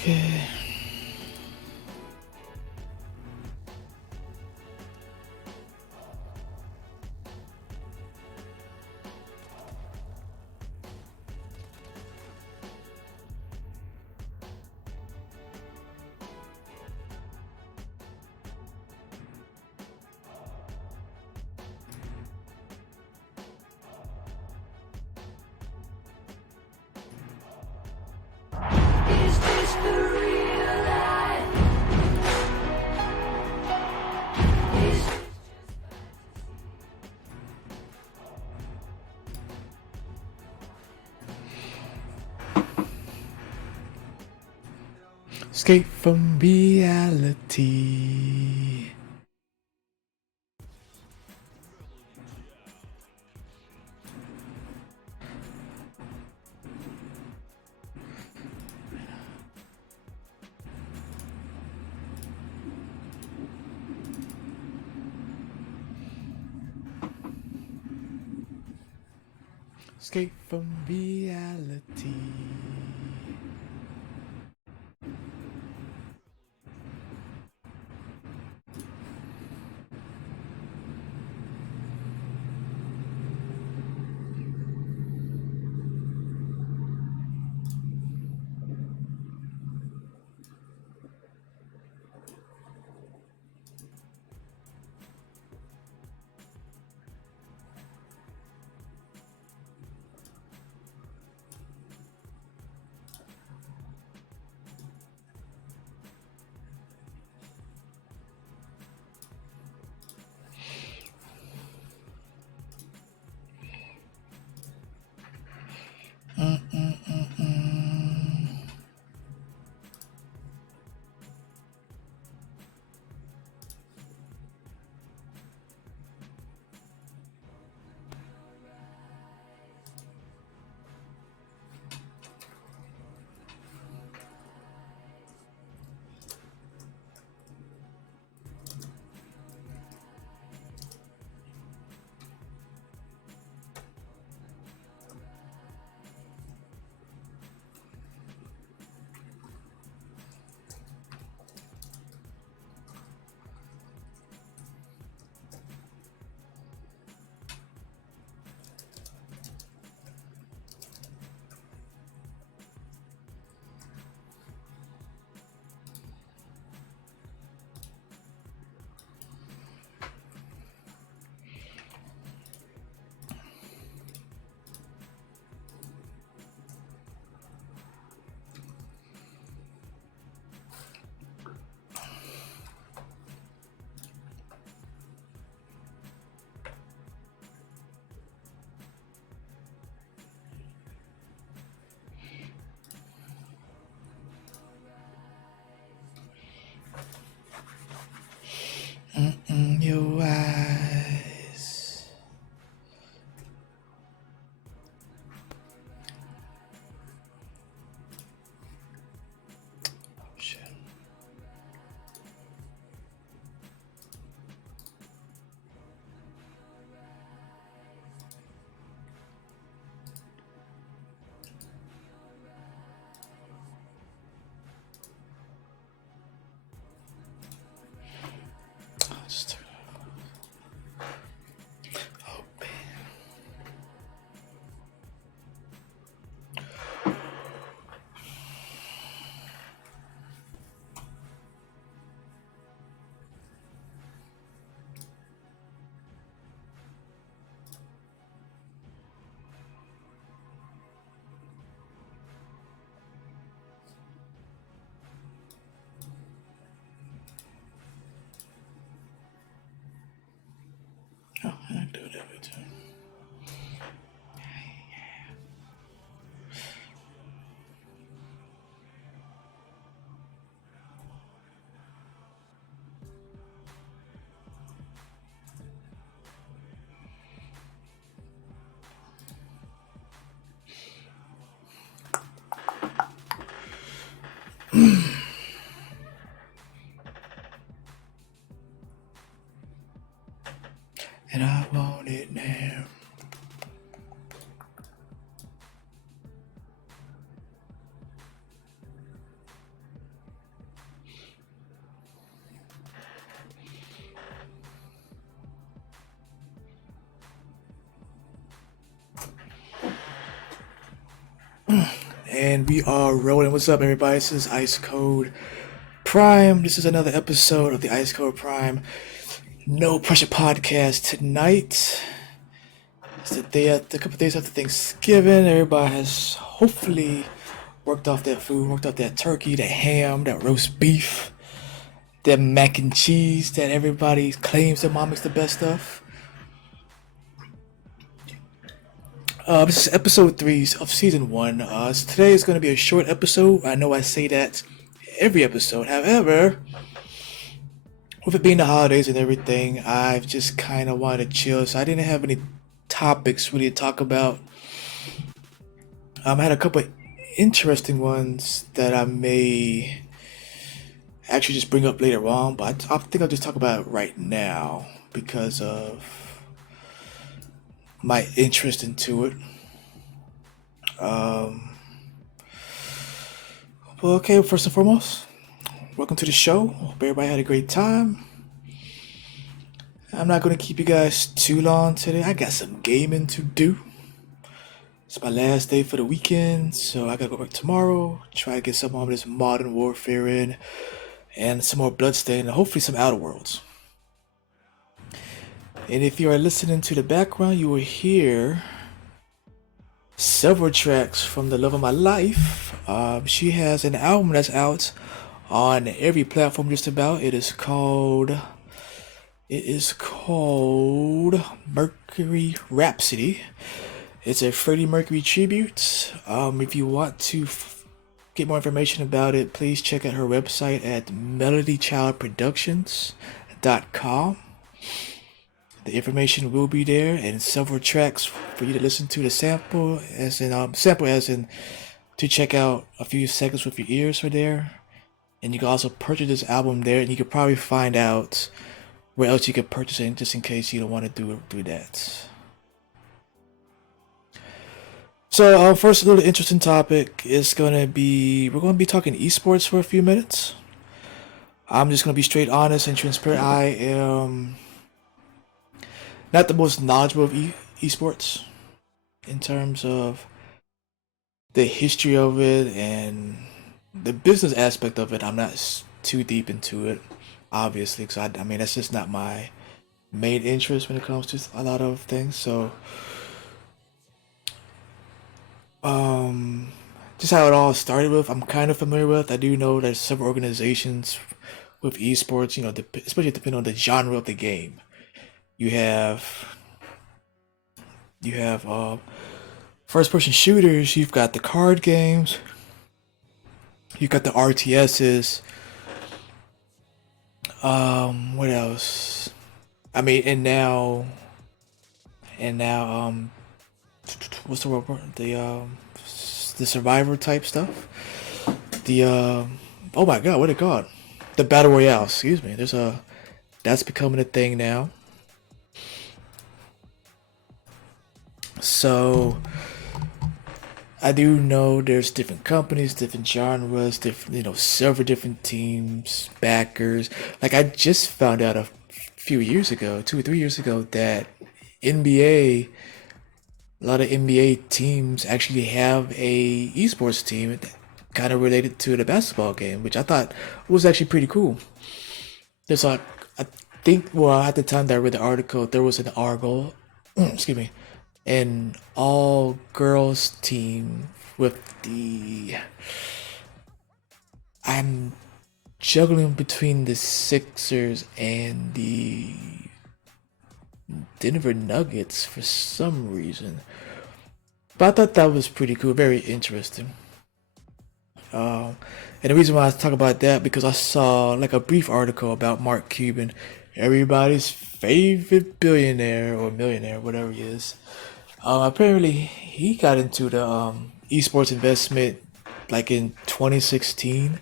Okay. Is this the real life? Is this Escape from reality. Escape from reality. Your eyes. Shit. Just turn it off. Open. Oh, I do it every time. And I want it now. And we are rolling. What's up, everybody? This is Ice Code Prime. This is another episode of the Ice Code Prime No Pressure Podcast. Tonight, it's the day after, a couple days after Thanksgiving. Everybody has hopefully worked off that food, worked off that turkey, that ham, that roast beef, that mac and cheese that everybody claims their mom makes the best of. This is episode 3 of season 1. Today is going to be a short episode. I know I say that every episode. However, with it being the holidays and everything, I've just kind of wanted to chill. So I didn't have any topics really to talk about. I had a couple of interesting ones that I may actually just bring up later on. But I think I'll just talk about it right now because of my interest into it. Well, okay, first and foremost, welcome to the show. Hope everybody had a great time. I'm not going to keep you guys too long today. I got some gaming to do. It's my last day for the weekend, so I got to go back tomorrow. Try to get some of this Modern Warfare in and some more Bloodstain and hopefully some Outer Worlds. And if you are listening to the background, you will hear several tracks from the love of my life. She has an album that's out on every platform just about. It is called Mercury Rhapsody. It's a Freddie Mercury tribute. If you want to get more information about it, please check out her website at melodychildproductions.com. The information will be there and several tracks for you to listen to the sample as in to check out a few seconds with your ears are there. And you can also purchase this album there, and you could probably find out where else you could purchase it just in case you don't want to do that. So first, a little interesting topic is we're going to be talking esports for a few minutes. I'm just going to be straight honest and transparent. I am not the most knowledgeable of esports in terms of the history of it and the business aspect of it. I'm not too deep into it, obviously, because I mean that's just not my main interest when it comes to a lot of things. So, just how it all started with, I'm kind of familiar with. I do know there's several organizations with esports. Especially depending on the genre of the game. You have first person shooters, you've got the card games, you've got the RTSs. What else? I mean, and now, what's the word? The survivor type stuff. The oh my god, what it called? The battle royale. Excuse me. That's becoming a thing now. So I do know there's different companies, different genres, several different teams, backers. Like I just found out a few years ago, 2 or 3 years ago, that NBA, a lot of NBA teams actually have a esports team kind of related to the basketball game, which I thought was actually pretty cool. There's like, I think, well, at the time that I read the article, there was an article, excuse me, an all girls team with I'm juggling between the Sixers and the Denver Nuggets for some reason. But I thought that was pretty cool, very interesting. And the reason why I talk about that because I saw like a brief article about Mark Cuban, everybody's favorite billionaire or millionaire, whatever he is. Apparently, he got into the esports investment like in 2016. And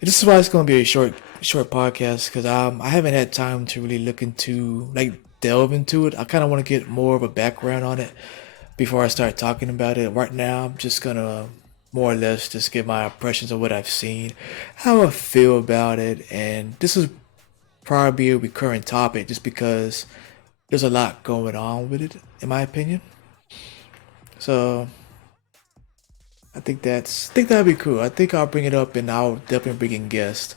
this is why it's going to be a short podcast because I haven't had time to really look into like delve into it. I kind of want to get more of a background on it before I start talking about it. Right now, I'm just gonna more or less just give my impressions of what I've seen, how I feel about it, and this is probably a recurring topic just because there's a lot going on with it, in my opinion. So I think that'd be cool. I think I'll bring it up and I'll definitely bring in guests.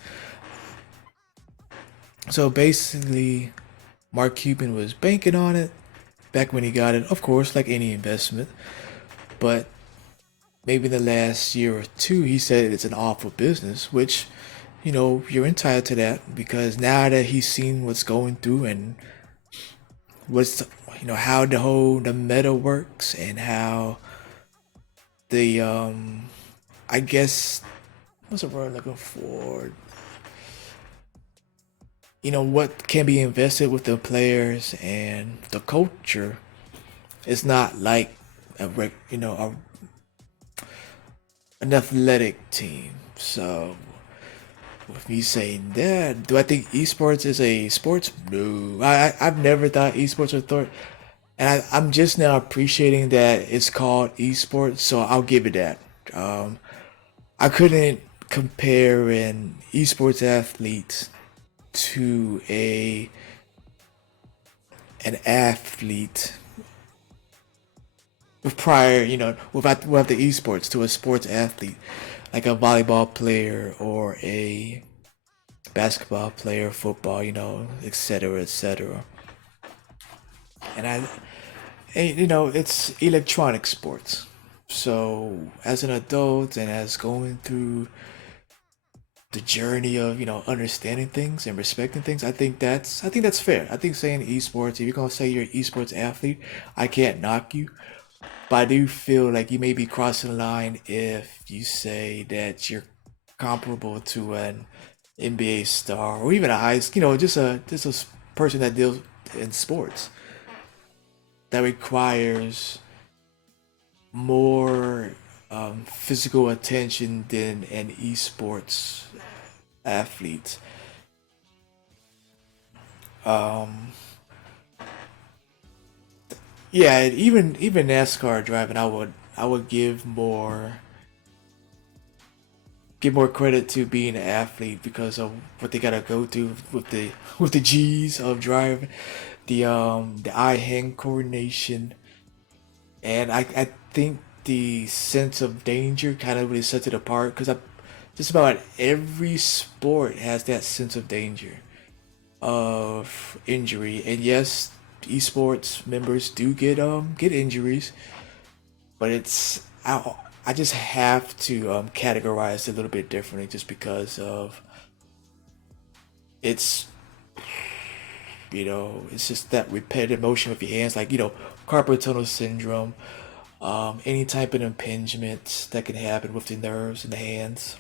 So basically, Mark Cuban was banking on it back when he got it, of course, like any investment. But maybe in the last year or two, he said it's an awful business, which, you're entitled to that because now that he's seen what's going through and what's, how the meta works and how the, I guess, what's the word I'm looking for? What can be invested with the players and the culture. It's not like an athletic team. So with me saying that, do I think esports is a sports? No, I've never thought esports was thought, and I'm just now appreciating that it's called esports. So I'll give it that. Um, I couldn't compare an esports athlete to a an athlete with prior, without the esports to a sports athlete, like a volleyball player or a basketball player, football, etc., etc. And it's electronic sports. So as an adult and as going through the journey of understanding things and respecting things, I think that's fair. I think saying esports, if you're gonna say you're an esports athlete, I can't knock you. But I do feel like you may be crossing the line if you say that you're comparable to an NBA star or even a just a person that deals in sports that requires more physical attention than an esports athlete. Um, yeah, even NASCAR driving, I would give more credit to being an athlete because of what they gotta go through with the G's of driving, the eye hand coordination, and I think the sense of danger kind of really sets it apart because just about every sport has that sense of danger of injury, and yes, esports members do get injuries, but I just have to categorize it a little bit differently just because of it's it's just that repetitive motion with your hands, like carpal tunnel syndrome, any type of impingement that can happen with the nerves in the hands,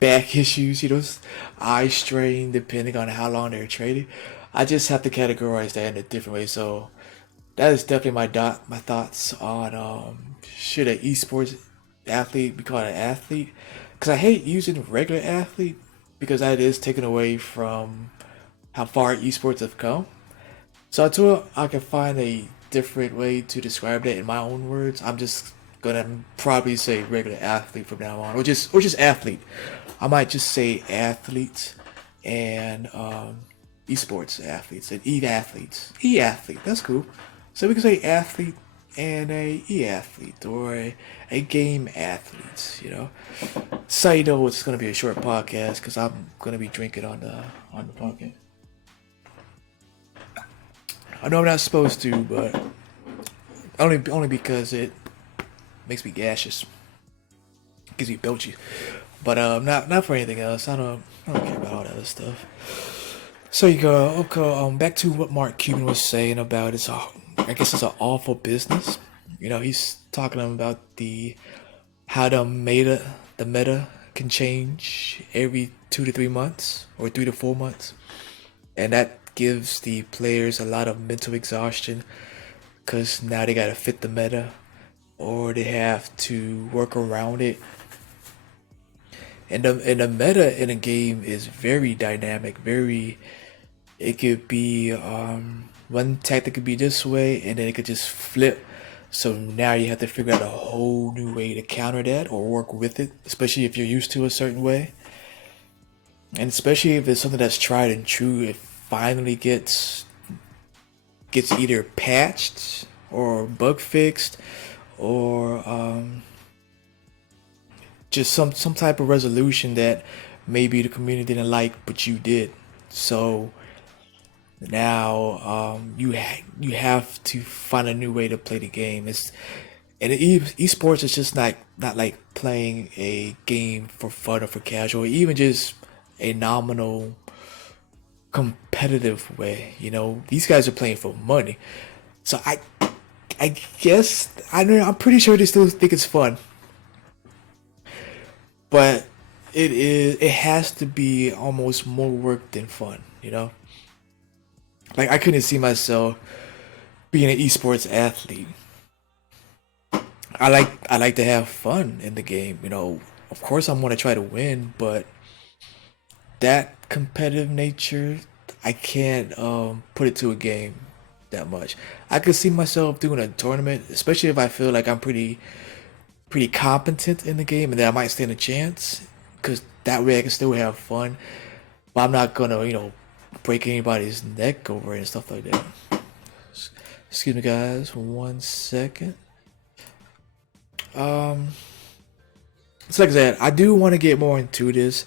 back issues, eye strain, depending on how long they're trading. I just have to categorize that in a different way. So that is definitely my thoughts on should an esports athlete be called an athlete? Because I hate using regular athlete because that is taken away from how far esports have come. So until I can find a different way to describe that in my own words, I'm just gonna probably say regular athlete from now on, or just athlete. I might just say athletes and esports athletes and e athlete. That's cool. So we can say athlete and a e athlete or a game athlete. So you know it's gonna be a short podcast because I'm gonna be drinking on the podcast. I know I'm not supposed to, but only because it makes me gaseous, gives me belchy. But not for anything else. I don't care about all that other stuff. So you go okay. Back to what Mark Cuban was saying about I guess it's an awful business. He's talking about the how the meta can change every 2 to 3 months or 3 to 4 months, and that gives the players a lot of mental exhaustion because now they gotta fit the meta or they have to work around it. And the meta in a game is very dynamic. It could be one tactic could be this way, and then it could just flip. So now you have to figure out a whole new way to counter that or work with it, especially if you're used to a certain way, and especially if it's something that's tried and true. It finally gets either patched or bug fixed or just some type of resolution that maybe the community didn't like, but you did. So now you have to find a new way to play the game. Esports is just not like playing a game for fun or for casual, even just a nominal competitive way. You know, these guys are playing for money. So I guess I know I'm pretty sure they still think it's fun, but it has to be almost more work than fun. You know, like I couldn't see myself being an esports athlete. I like to have fun in the game. You know, of course I'm gonna try to win, but that competitive nature, I can't put it to a game that much. I could see myself doing a tournament, especially if I feel like I'm pretty competent in the game and that I might stand a chance, because that way I can still have fun. But I'm not gonna, break anybody's neck over it and stuff like that. Excuse me, guys, 1 second. Um, it's like I said, I do want to get more into this.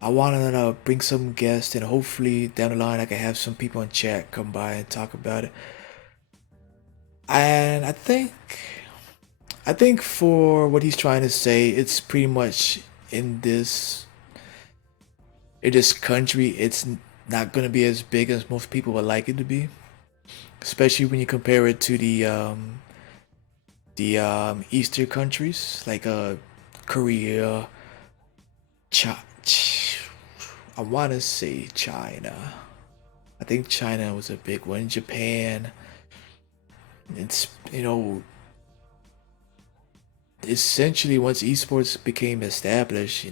I want to bring some guests, and hopefully down the line I can have some people in chat come by and talk about it. And I think for what he's trying to say, it's pretty much in this country, it's not gonna be as big as most people would like it to be, especially when you compare it to the Eastern countries like Korea, I want to say China. I think China was a big one. Japan. It's essentially once esports became established,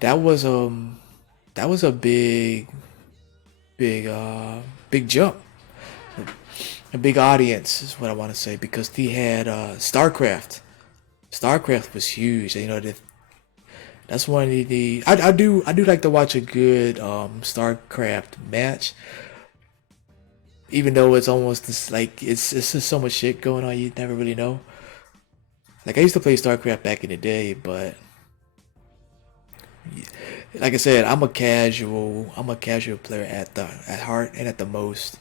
that was um that was a big big jump, a big audience is what I want to say, because they had StarCraft. StarCraft was huge. That's one of I do like to watch a good StarCraft match, even though it's almost this, like it's just so much shit going on you never really know. Like I used to play StarCraft back in the day, but like I said, I'm a casual player at heart and at the most.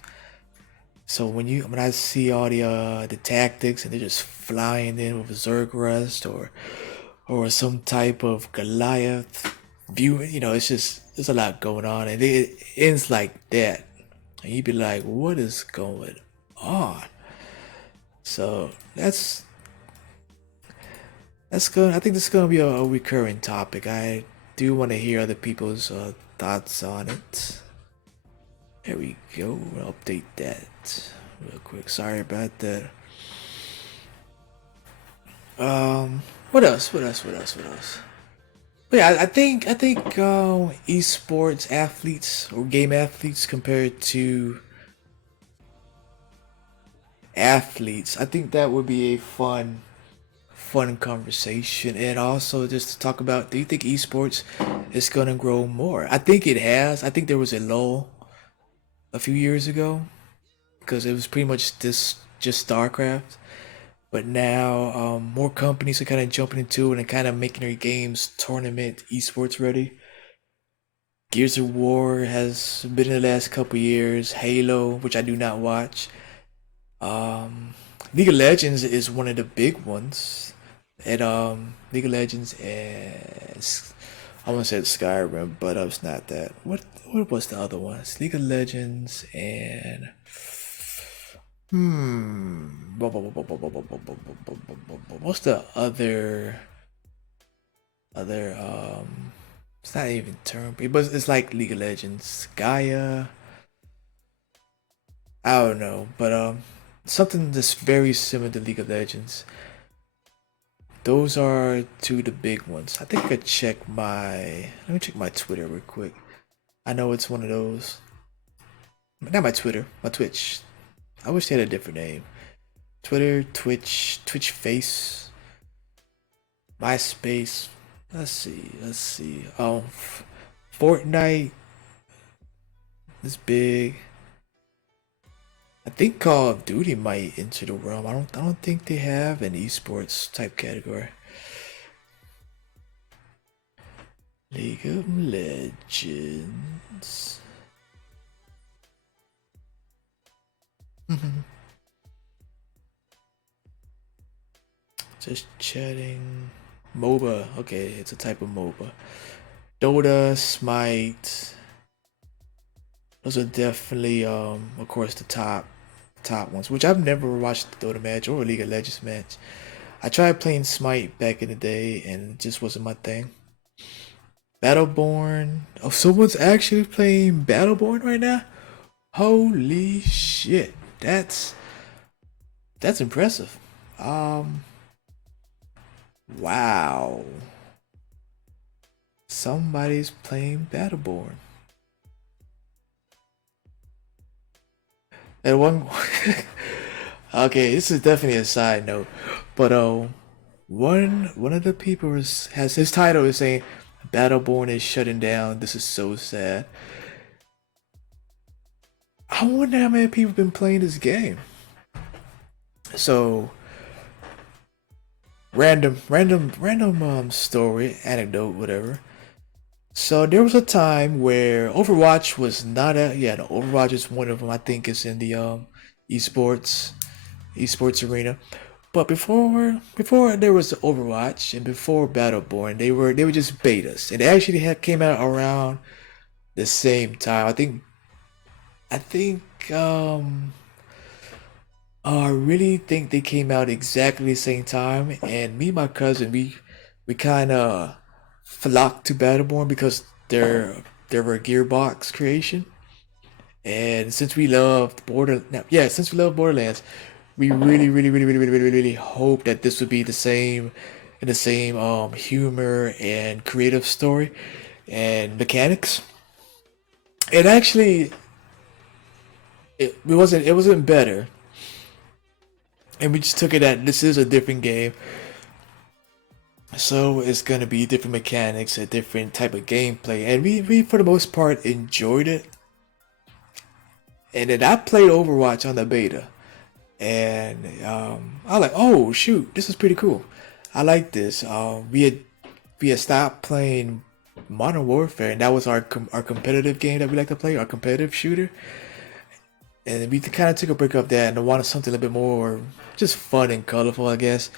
So when I see all the tactics and they're just flying in with Zerg Rust or some type of Goliath view, it's just there's a lot going on, and it ends like that, and you'd be like, what is going on? So that's good. I think this is gonna be a recurring topic. I do want to hear other people's thoughts on it. There we go. We'll update that real quick. Sorry about that. What else? What else? What else? What else? But yeah, I think esports athletes or game athletes compared to athletes, I think that would be a fun conversation. And also just to talk about, do you think esports is gonna grow more? I think it has. I think there was a lull a few years ago because it was pretty much this just StarCraft. But now more companies are kind of jumping into it and kind of making their games tournament esports ready. Gears of War has been in the last couple years. Halo, which I do not watch. Um, League of Legends is one of the big ones. And League of Legends and I want to say Skyrim, but it's not that. What was the other ones? League of Legends and what's the other? It's not even term, but it's like League of Legends, Gaia. I don't know, but something that's very similar to League of Legends. Those are two of the big ones. I think I could check my. Let me check my Twitter real quick. I know it's one of those. Not my Twitter, my Twitch. I wish they had a different name. Twitter, Twitch, Twitch Face, MySpace. Let's see, let's see. Fortnite is big. I think Call of Duty might enter the realm. I don't think they have an esports type category. League of Legends. Just chatting. MOBA. Okay, it's a type of MOBA. Dota, Smite. Those are definitely, of course, the top ones. Which I've never watched the Dota match or a League of Legends match. I tried playing Smite back in the day, and it just wasn't my thing. Battleborn. Oh, someone's actually playing Battleborn right now. Holy shit! That's impressive. Um, wow. Somebody's playing Battleborn. And one. Okay, this is definitely a side note, but one of the people has his title is saying Battleborn is shutting down. This is so sad. I wonder how many people have been playing this game. So random story, anecdote, whatever. So there was a time where Overwatch was not a yeah, no, Overwatch is one of them. I think it's in the esports esports arena. But before there was Overwatch and before Battleborn, they were just betas, and they actually came out around the same time. I think I really think they came out exactly the same time, and me and my cousin we kind of flocked to Battleborn because they're a Gearbox creation, and since we love Borderlands, we really hope that this would be the same in the same humor and creative story and mechanics. It actually it wasn't better, and we just took it that this is a different game, so it's gonna be different mechanics, a different type of gameplay, and we for the most part enjoyed it. And then I played Overwatch on the beta, and I was like, oh shoot, this is pretty cool. I like this. We had stopped playing Modern Warfare, and that was our competitive game that we like to play, our competitive shooter. And we kind of took a break of that and wanted something a little bit more just fun and colorful, I guess.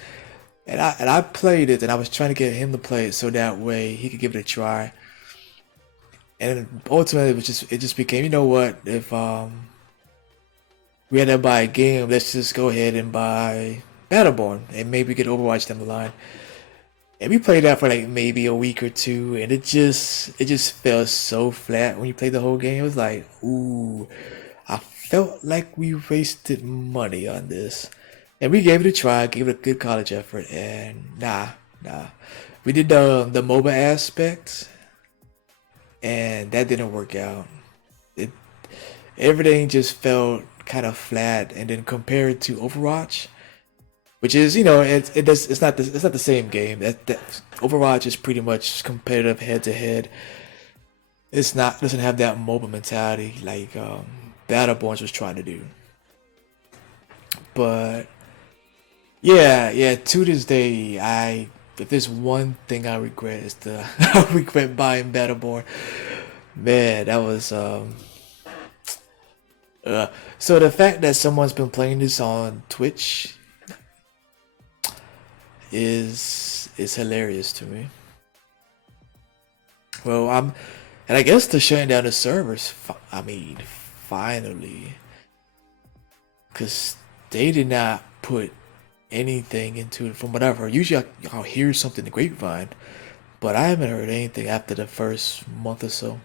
And I played it, and I was trying to get him to play it so that way he could give it a try. And ultimately, it just became, you know what? If we had to buy a game, let's just go ahead and buy Battleborn, and maybe get Overwatch down the line. And we played that for like maybe a week or two, and it just felt so flat when you played the whole game. It was like, ooh, I felt like we wasted money on this. And we gave it a try, gave it a good college effort, and nah. We did the MOBA aspect, and that didn't work out. It Everything just felt kind of flat, and then compared to Overwatch, which is it's not the same game. That Overwatch is pretty much competitive head to head. It's not doesn't have that mobile mentality like Battleborns was trying to do. But yeah. To this day, I if there's one thing I regret is the I regret buying Battleborn. Man, that was uh, so the fact that someone's been playing this on Twitch is hilarious to me. Well, and I guess they're shutting down the servers. I mean, finally, because they did not put anything into it from whatever. Usually, I'll hear something in the grapevine, but I haven't heard anything after the first month or so.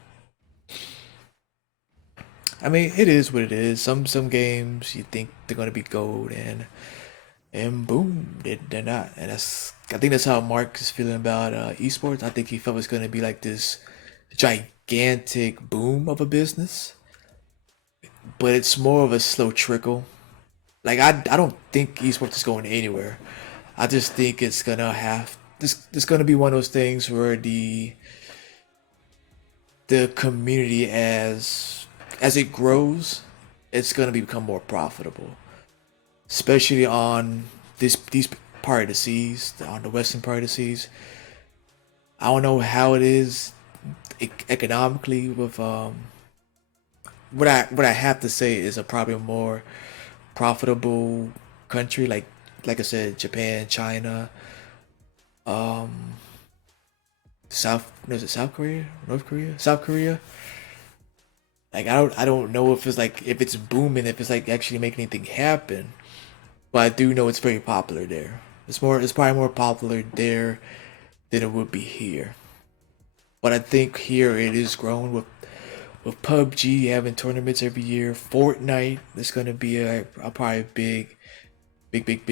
I mean, it is what it is. Some games you think they're gonna be gold, and boom, they're not. And I think that's how Mark is feeling about esports. I think he felt it's gonna be like this gigantic boom of a business, but it's more of a slow trickle. Like I don't think esports is going anywhere. I just think it's gonna have this. It's gonna be one of those things where the community as it grows, it's gonna become more profitable, especially on these part of the seas, on the western part of the seas. I don't know how it is economically with what I have to say is a probably more profitable country like I said, Japan, China, South no, is it South Korea, North Korea, South Korea. Like I don't know if it's like if it's booming, if it's like actually making anything happen. But I do know it's very popular there. It's probably more popular there than it would be here. But I think here it is growing with PUBG having tournaments every year. Fortnite is gonna be a probably big big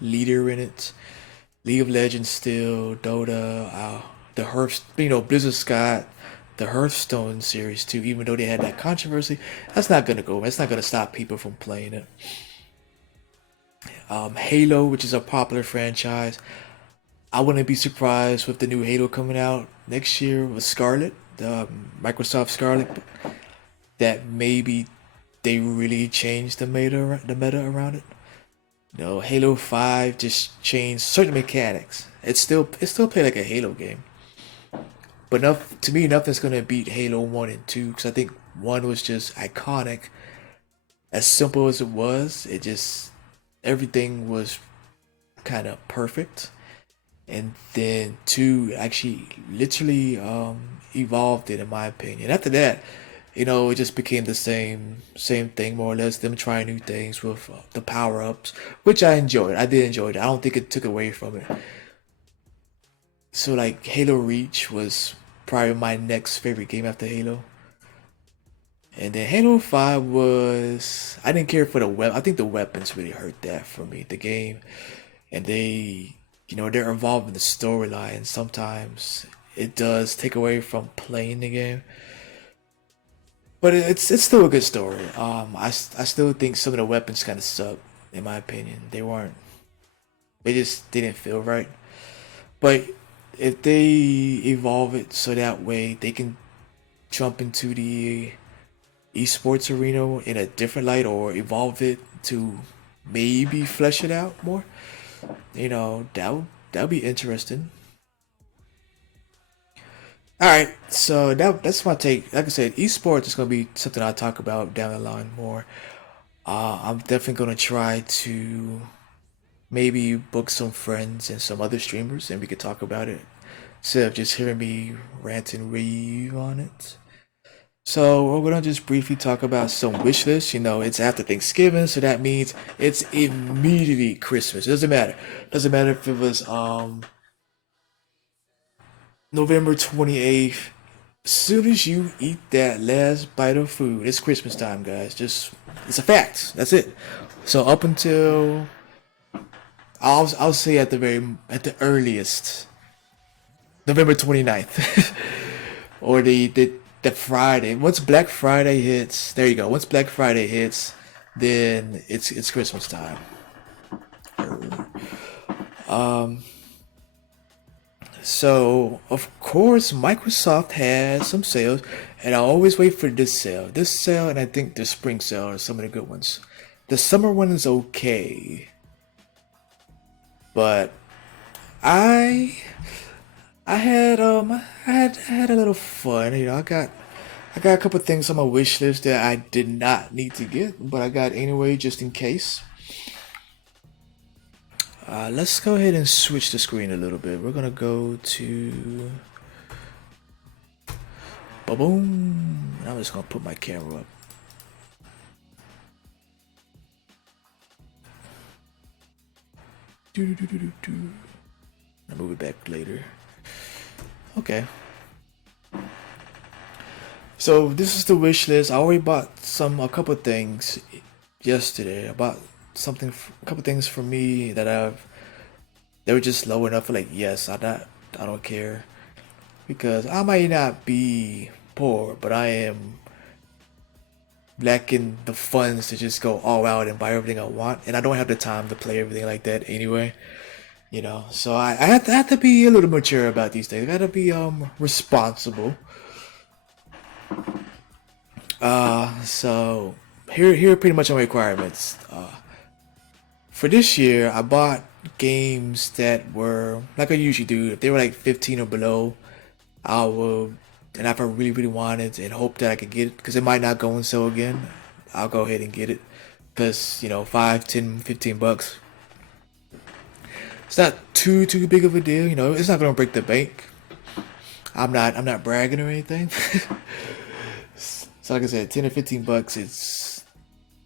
leader in it. League of Legends still, Dota, the Hearth, Blizzard's got the Hearthstone series too. Even though they had that controversy, that's not gonna go. That's not gonna stop people from playing it. Halo, which is a popular franchise, I wouldn't be surprised with the new Halo coming out next year with Scarlet, the Microsoft Scarlet, that maybe they really changed the meta around it. Halo 5 just changed certain mechanics. It's still played like a Halo game, but to me nothing's gonna beat Halo 1 and 2 because I think 1 was just iconic. As simple as it was, it just everything was kind of perfect, and then 2 actually literally evolved it in my opinion. After that, it just became the same thing more or less. Them trying new things with the power ups, which I enjoyed. I did enjoy it. I don't think it took away from it. So like Halo Reach was probably my next favorite game after Halo. And then Halo 5 was I didn't care for the web. I think the weapons really hurt that for me. The game and they're involved in the storyline. Sometimes it does take away from playing the game. But it's still a good story. I still think some of the weapons kind of suck, in my opinion. They just didn't feel right. But if they evolve it so that way they can jump into the esports arena in a different light or evolve it to maybe flesh it out more, that would be interesting. All right, so that's my take. Like I said, esports is gonna be something I'll talk about down the line more. I'm definitely gonna try to maybe book some friends and some other streamers, and we could talk about it instead of just hearing me rant and rave on it. So we're gonna just briefly talk about some wish lists. It's after Thanksgiving, so that means it's immediately Christmas. It doesn't matter. Doesn't matter if it was November 28th. As soon as you eat that last bite of food, it's Christmas time, guys. Just it's a fact. That's it. So up until I'll say at the earliest November 29th or the Friday. Once Black Friday hits, there you go. Once Black Friday hits, then it's Christmas time. So, of course, Microsoft has some sales, and I always wait for this sale, and I think the spring sale are some of the good ones. The summer one is okay, but I I had a little fun. I got a couple things on my wish list that I did not need to get, but I got anyway just in case. Let's go ahead and switch the screen a little bit. We're gonna go to boom. I'm just gonna put my camera up. Do do do do do. I'll move it back later. Okay. So this is the wish list. I already bought a couple things yesterday. I bought a couple things for me they were just low enough for like yes, I don't care because I might not be poor, but I am lacking the funds to just go all out and buy everything I want, and I don't have the time to play everything like that anyway. So I have to be a little mature about these things. I gotta be responsible. So here are pretty much my requirements. For this year, I bought games that were like I usually do. If they were like 15 or below, I will, and if I really, really wanted and hope that I could get it, because it might not go on sale again, I'll go ahead and get it. Because, 5, 10, 15 bucks. It's not too big of a deal, it's not gonna break the bank. I'm not bragging or anything. So like I said, 10 or 15 bucks, it's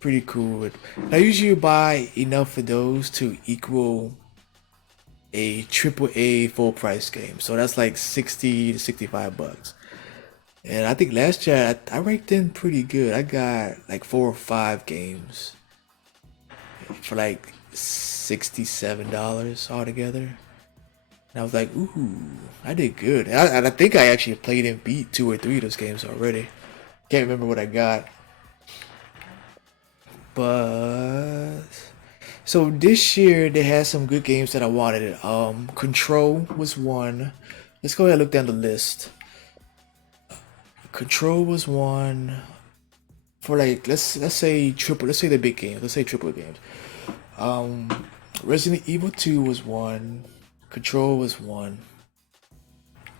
pretty cool. And I usually buy enough of those to equal a triple A full price game. So that's like 60 to 65 bucks. And I think last year I ranked in pretty good. I got like 4 or 5 games for like $67 altogether. And I was like, ooh, I did good. And I think I actually played and beat 2 or 3 of those games already. Can't remember what I got. But so this year they had some good games that I wanted. Control was one. Let's go ahead and look down the list. Control was one for like let's say triple. Let's say the big games. Let's say triple games. Um, Resident Evil 2 was one. Control was one.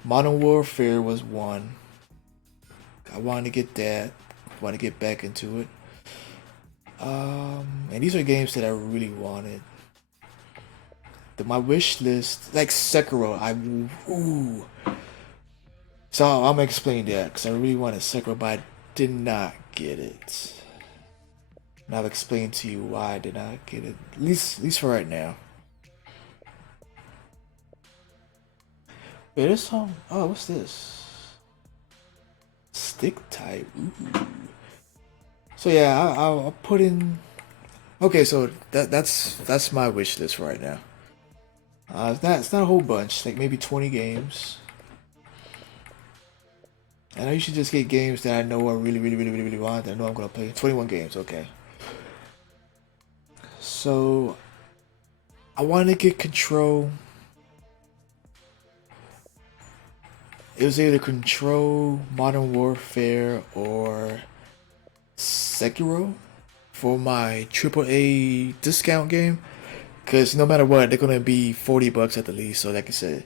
Modern Warfare was one. I wanted to get that. Want to get back into it. And these are games that I really wanted. My wish list, like Sekiro, ooh. So I'm gonna explain that because I really wanted Sekiro, but I did not get it. And I'll explain to you why I did not get it. At least for right now. Wait, this song. Oh, what's this? Stick type. Ooh. So yeah, I'll put in. Okay, so that's my wish list right now. It's not a whole bunch, like maybe 20 games. And I usually just get games that I know I really, really, really, really, really want. That I know I'm gonna play. 21 games, okay. So I want to get Control. It was either Control, Modern Warfare, or Sekiro for my AAA discount game. Because no matter what, they're gonna be 40 bucks at the least. So like I said,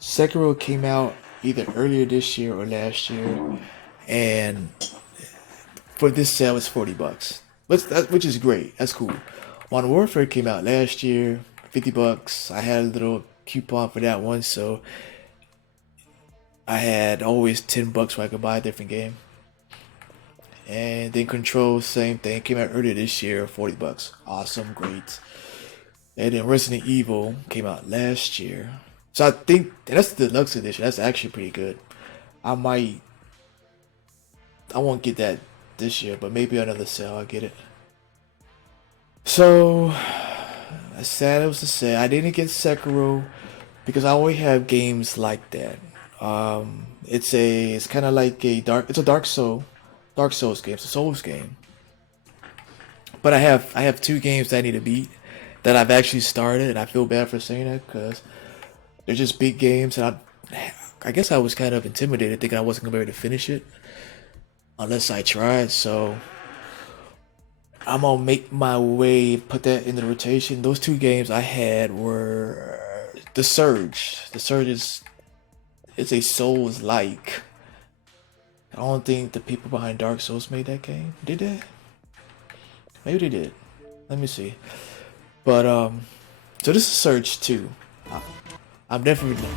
Sekiro came out either earlier this year or last year, and for this sale it's 40 bucks. Which is great. That's cool. Modern Warfare came out last year, 50 bucks. I had a little coupon for that one, so I had always 10 bucks where I could buy a different game. And then Control, same thing, came out earlier this year, 40 bucks. Awesome, great. And then Resident Evil came out last year. So I think that's the deluxe edition. That's actually pretty good. I might, I won't get that this year, but maybe another sale I'll get it. So, as sad as to say, I didn't get Sekiro because I always have games like that. It's kind of like it's a Dark Souls game. It's a Souls game. But I have 2 games that I need to beat that I've actually started, and I feel bad for saying that because they're just big games, and I guess I was kind of intimidated thinking I wasn't gonna be able to finish it unless I tried. So I'm gonna make my way, put that in the rotation. Those 2 games I had were The Surge. The Surge is it's a Souls like. I don't think the people behind Dark Souls made that game. Did they? Maybe they did. Let me see. But so this is Surge 2. I'm definitely.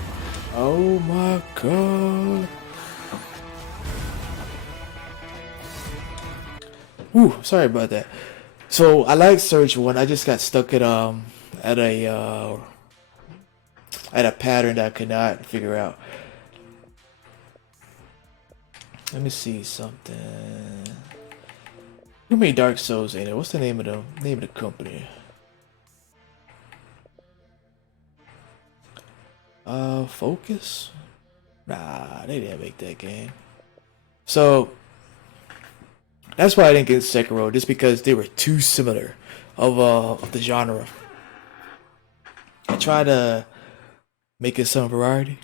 Oh my god. Whew, sorry about that. So I like Surge 1. I just got stuck at a pattern that I could not figure out. Let me see something. Who made Dark Souls in it? What's the name of the company? Focus? Nah, they didn't make that game. So that's why I didn't get Sekiro, just because they were too similar of the genre. I tried to make it some variety.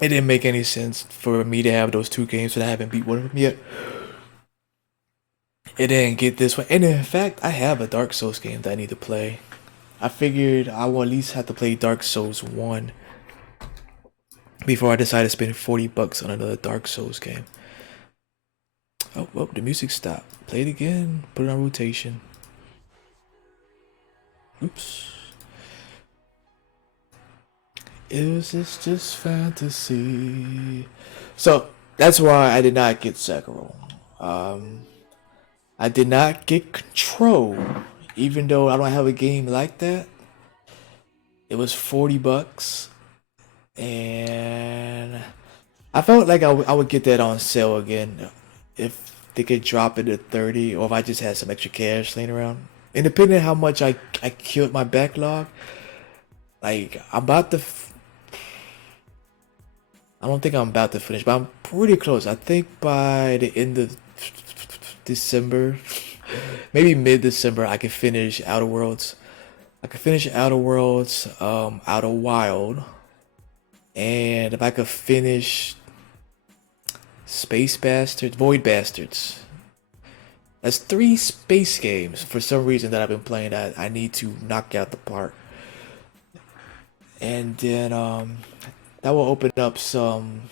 It didn't make any sense for me to have those 2 games, but I haven't beat one of them yet. It didn't get this one, and in fact, I have a Dark Souls game that I need to play. I figured I will at least have to play Dark Souls 1 before I decide to spend $40 on another Dark Souls game. Oh, well, the music stopped. Play it again. Put it on rotation. Oops. Is this just fantasy? So that's why I did not get Sekiro. Um, I did not get Control, even though I don't have a game like that. It was $40, and I felt like I would get that on sale again if they could drop it to 30, or if I just had some extra cash laying around. And depending on how much I killed my backlog, like I'm about to. I don't think I'm about to finish, but I'm pretty close. I think by the end of December, maybe mid-December, I can finish Outer Worlds. I can finish Outer Worlds, Outer Wild, and if I could finish Space Bastards, Void Bastards. That's 3 space games for some reason that I've been playing that I need to knock out the park. And then that will open up some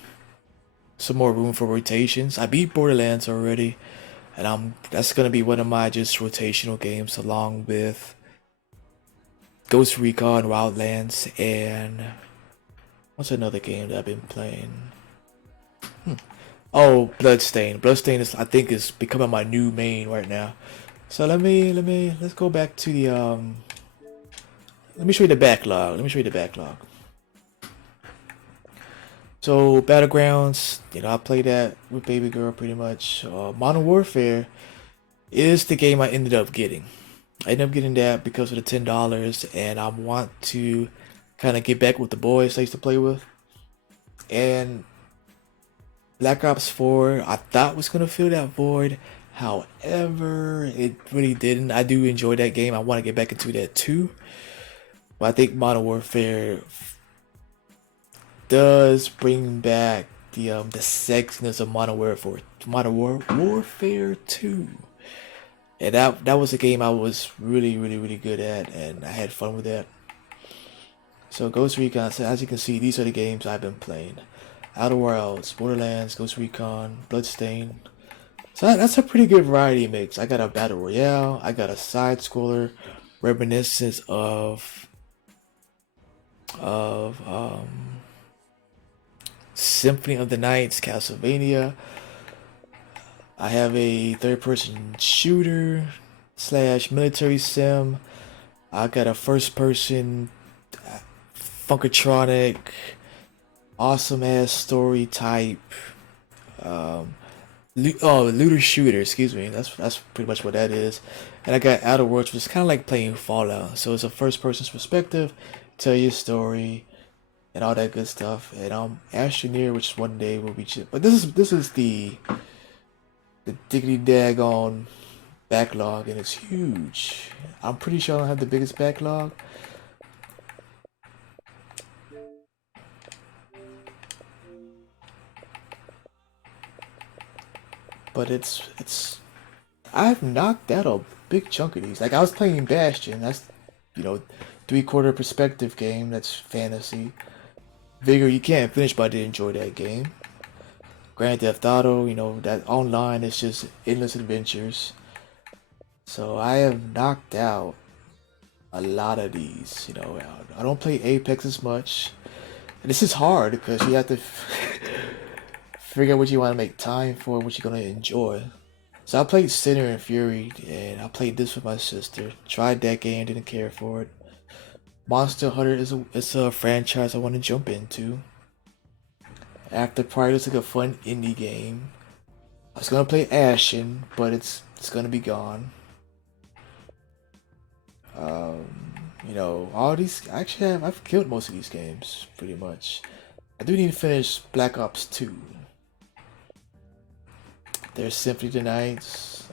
more room for rotations. I beat Borderlands already, and that's gonna be one of my just rotational games along with Ghost Recon Wildlands, and what's another game that I've been playing? Oh, Bloodstain. Bloodstain is, I think, is becoming my new main right now. So let's go back to the let me show you the backlog. Let me show you the backlog. So Battlegrounds, I play that with Baby Girl pretty much. Modern Warfare is the game I ended up getting. I ended up getting that because of the $10, and I want to kind of get back with the boys I used to play with. And Black Ops 4, I thought was gonna fill that void. However, it really didn't. I do enjoy that game. I want to get back into that too. But I think Modern Warfare does bring back the sexiness of Warfare 2. And that was a game I was really good at, and I had fun with that. So Ghost Recon, so as you can see, these are the games I've been playing. Outer Worlds, Borderlands, Ghost Recon, Bloodstain. So that's a pretty good variety mix. I got a Battle Royale, I got a side scroller, reminiscence of Symphony of the Nights, Castlevania. I have a third-person shooter slash military sim. I got a first-person Funkatronic, awesome ass story type. Looter shooter. Excuse me. That's pretty much what that is. And I got Outer Worlds, which is kind of like playing Fallout. So it's a first-person's perspective, tell you a story, and all that good stuff. And Astroneer, which one day will be chip. But this is the diggity daggone backlog, and it's huge. I'm pretty sure I don't have the biggest backlog. But it's I've knocked out a big chunk of these. Like I was playing Bastion, that's you know, 3/4 perspective game, that's fantasy. Vigor you can't finish, but I did enjoy that game. Grand Theft Auto, that online is just endless adventures. So I have knocked out a lot of these. I don't play Apex as much. And this is hard because you have to figure out what you want to make time for, what you're gonna enjoy. So I played Sinner and Fury, and I played this with my sister. Tried that game, didn't care for it. Monster Hunter is a franchise I want to jump into. After Pride was like a fun indie game. I was gonna play Ashen, but it's gonna be gone. All these actually I've killed most of these games pretty much. I do need to finish Black Ops 2. There's Symphony of the Nights.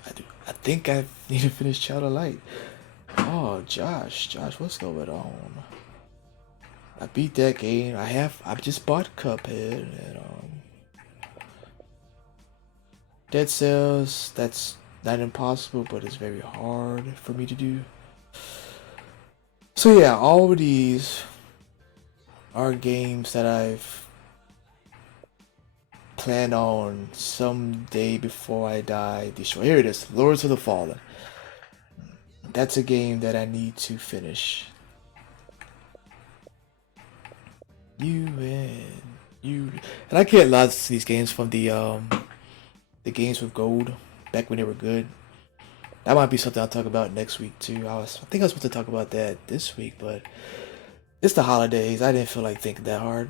I think I need to finish Child of Light. Oh, Josh, what's going on? I beat that game. I just bought Cuphead, and Dead Cells. That's not impossible, but it's very hard for me to do. So yeah, all of these are games that I've planned on someday before I die destroy. Here it is, Lords of the Fallen. That's a game that I need to finish. You win. You and I get lots of these games from the games with gold back when they were good. That might be something I'll talk about next week too. I think I was supposed to talk about that this week, but it's the holidays. I didn't feel like thinking that hard.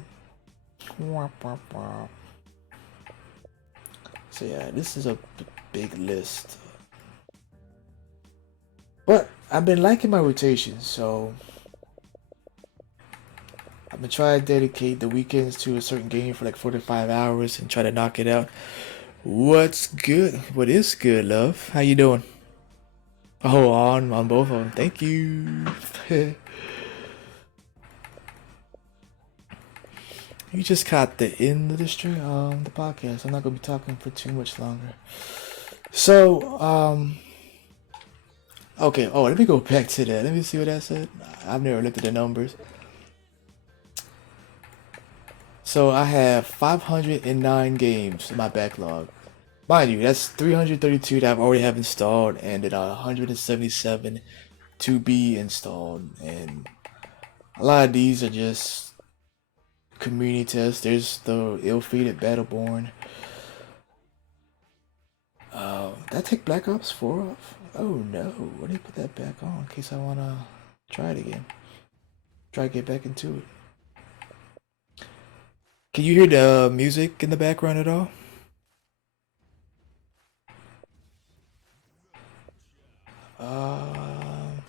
So yeah, this is a big list. But I've been liking my rotation, so I've been trying to dedicate the weekends to a certain game for like 45 hours and try to knock it out. What's good? What is good, love? How you doing? Oh, on both of them. Thank you. You just caught the end of the stream, the podcast. I'm not gonna be talking for too much longer. So, okay. Oh, let me go back to that. Let me see what that said. I've never looked at the numbers. So I have 509 games in my backlog. Mind you, that's 332 that I already have installed, and then 177 to be installed. And a lot of these are just community tests. There's the ill-fated Battleborn. Did I take Black Ops 4 off? Oh no, let me put that back on in case I wanna try it again. Try to get back into it. Can you hear the music in the background at all? Um,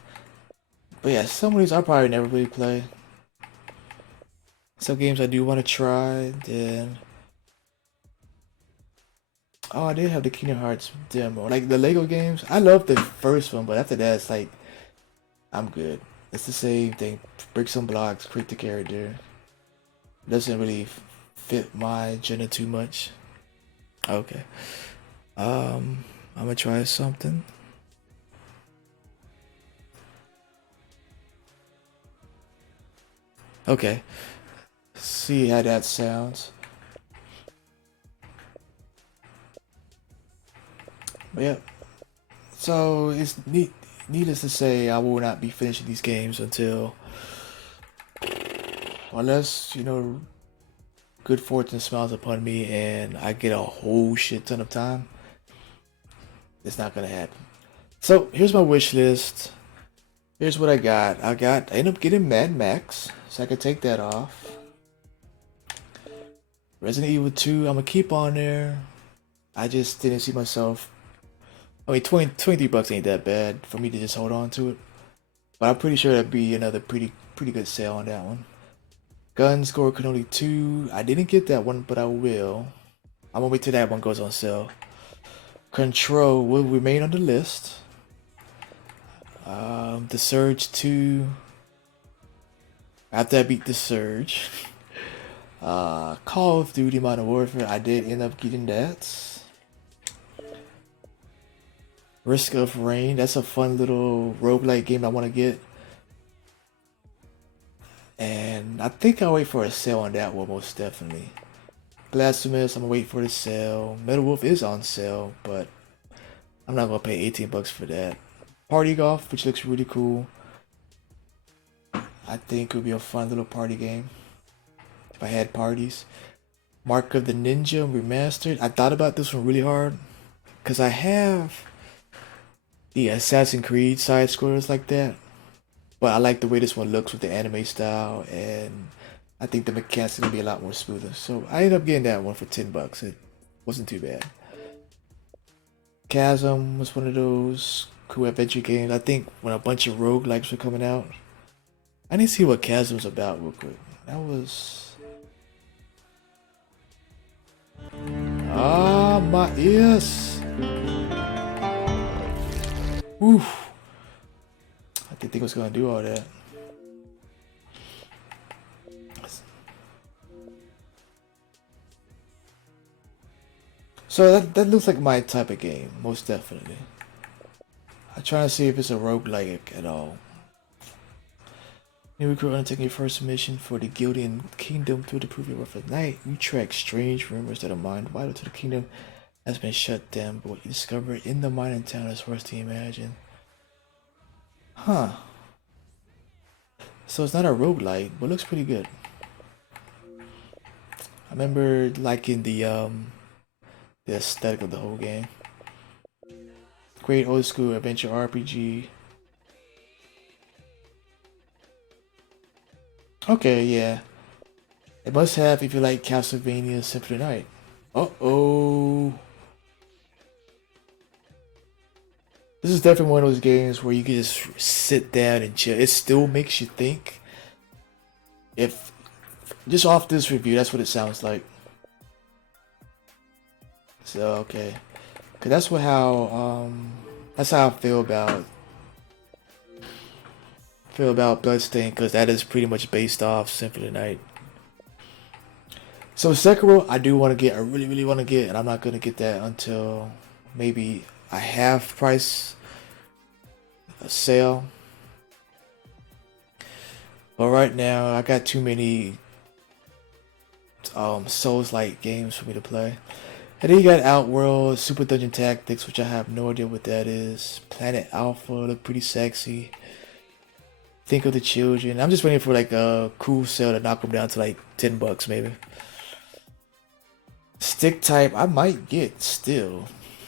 but yeah, some of these I'll probably never really play. Some games I do want to try. Then, oh, I did have the Kingdom Hearts demo. Like the Lego games, I love the first one, but after that, it's like I'm good. It's the same thing. Break some blocks, create the character. Doesn't really fit my agenda too much. Okay. I'm gonna try something. Okay. See how that sounds. But yeah. So it's needless to say, I will not be finishing these games until, unless good fortune smiles upon me and I get a whole shit ton of time. It's not gonna happen. So here's my wish list. Here's what I got. I end up getting Mad Max, so I can take that off. Resident Evil 2, I'm gonna keep on there. I just didn't see myself. I mean, 23 bucks ain't that bad for me to just hold on to it. But I'm pretty sure that'd be another pretty good sale on that one. Gun Score Cannoli 2, I didn't get that one, but I will. I'm gonna wait till that one goes on sale. Control will remain on the list. The Surge 2. After I beat the Surge. Call of Duty Modern Warfare, I did end up getting that. Risk of Rain, that's a fun little roguelike game I want to get. And I think I'll wait for a sale on that one, most definitely. Blasphemous, I'm gonna wait for the sale. Metal Wolf is on sale, but I'm not gonna pay 18 bucks for that. Party Golf, which looks really cool. I think it would be a fun little party game if I had parties. Mark of the Ninja Remastered. I thought about this one really hard because I have the Assassin's Creed side scrollers like that, but I like the way this one looks with the anime style, and I think the mechanics are gonna be a lot more smoother. So I ended up getting that one for 10 bucks. It wasn't too bad. Chasm was one of those cool adventure games. I think when a bunch of roguelikes were coming out. I need to see what Chasm's about real quick. That was... Ah, my ears! Oof. I didn't think I was gonna do all that. So that looks like my type of game, most definitely. I'm trying to see if it's a roguelike at all. New recruit undertaking your first mission for the Gildian Kingdom through the prove your worth at night. You track strange rumors that a mine vital to the kingdom has been shut down, but what you discover in the mining town is worse than you imagine. Huh. So it's not a roguelite, but looks pretty good. I remember liking the aesthetic of the whole game. Great old school adventure RPG. Okay, yeah. It must have if you like Castlevania Symphony of the Night. Uh-oh. This is definitely one of those games where you can just sit down and chill. It still makes you think. If just off this review, that's what it sounds like. So okay, cause that's how I feel about Bloodstained, cause that is pretty much based off Symphony of the Night. So Sekiro, I do want to get, I really want to get, and I'm not gonna get that until maybe a half price sale. But right now, I got too many Souls-like games for me to play. And then you got Outworld, Super Dungeon Tactics, which I have no idea what that is. Planet Alpha, look pretty sexy. Think of the Children. I'm just waiting for like a cool sale to knock them down to like $10 maybe. Stick type, I might get still.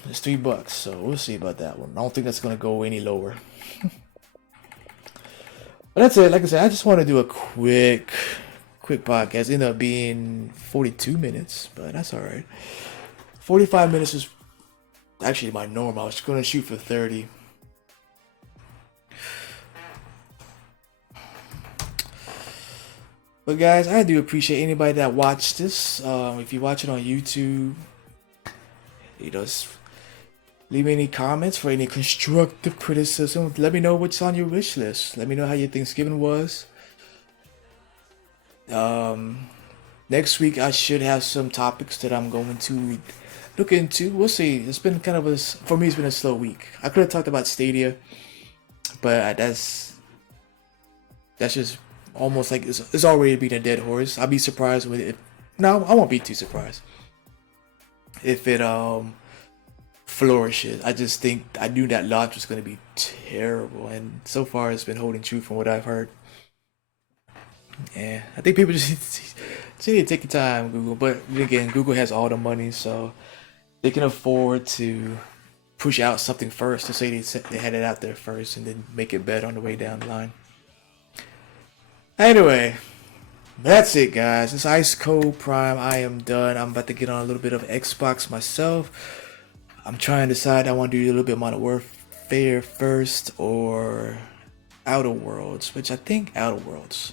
It's $3, so we'll see about that one. I don't think that's gonna go any lower. But that's it. Like I said, I just want to do a quick podcast. It ended up being 42 minutes, but that's all right. 45 minutes is actually my norm. I was going to shoot for 30. But guys, I do appreciate anybody that watched this. If you watch it on YouTube, just leave me any comments for any constructive criticism. Let me know what's on your wish list. Let me know how your Thanksgiving was. Next week I should have some topics that I'm going to look into. We'll see. It's been kind of for me, it's been a slow week. I could have talked about Stadia, but that's just almost like it's already been a dead horse. I'll be surprised with it. No, I won't be too surprised if it flourishes. I just think I knew that launch was going to be terrible, and so far it's been holding true from what I've heard. Yeah, I think people just need to take the time, Google. But again, Google has all the money, so they can afford to push out something first to say they had it out there first and then make it better on the way down the line. Anyway, that's it, guys. It's Ice Cold Prime. I am done. I'm about to get on a little bit of Xbox myself. I'm trying to decide I want to do a little bit of Modern Warfare first or Outer Worlds, which I think Outer Worlds.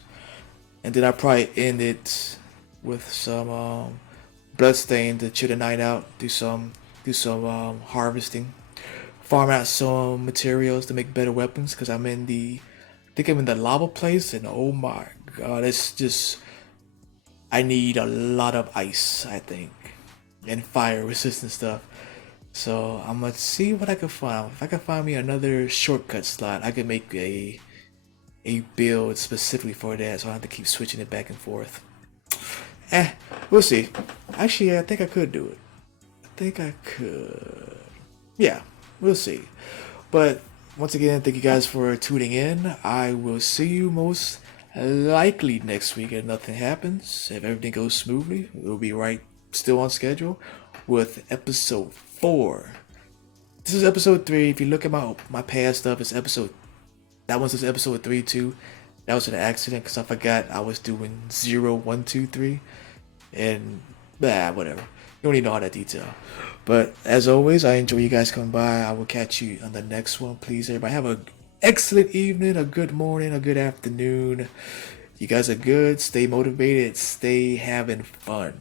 And then I'll probably end it with some Bloodstained to chill the night out, do some harvesting, farm out some materials to make better weapons, because I think I'm in the lava place, and oh my god, it's just, I need a lot of ice, I think, and fire resistant stuff. So I'm gonna see what I can find. If I can find me another shortcut slot, I can make a build specifically for that, so I don't have to keep switching it back and forth. We'll see. Actually, I think I could do it. I think I could. Yeah, we'll see. But once again, thank you guys for tuning in. I will see you most likely next week if nothing happens. If everything goes smoothly, we'll be right still on schedule with episode 4. This is episode 3. If you look at my past stuff, it's that was episode 3 too. That was an accident because I forgot I was doing 0, 1, 2, 3, and whatever. You don't need to know all that detail. But as always, I enjoy you guys coming by. I will catch you on the next one. Please, everybody, have an excellent evening, a good morning, a good afternoon. You guys are good. Stay motivated. Stay having fun.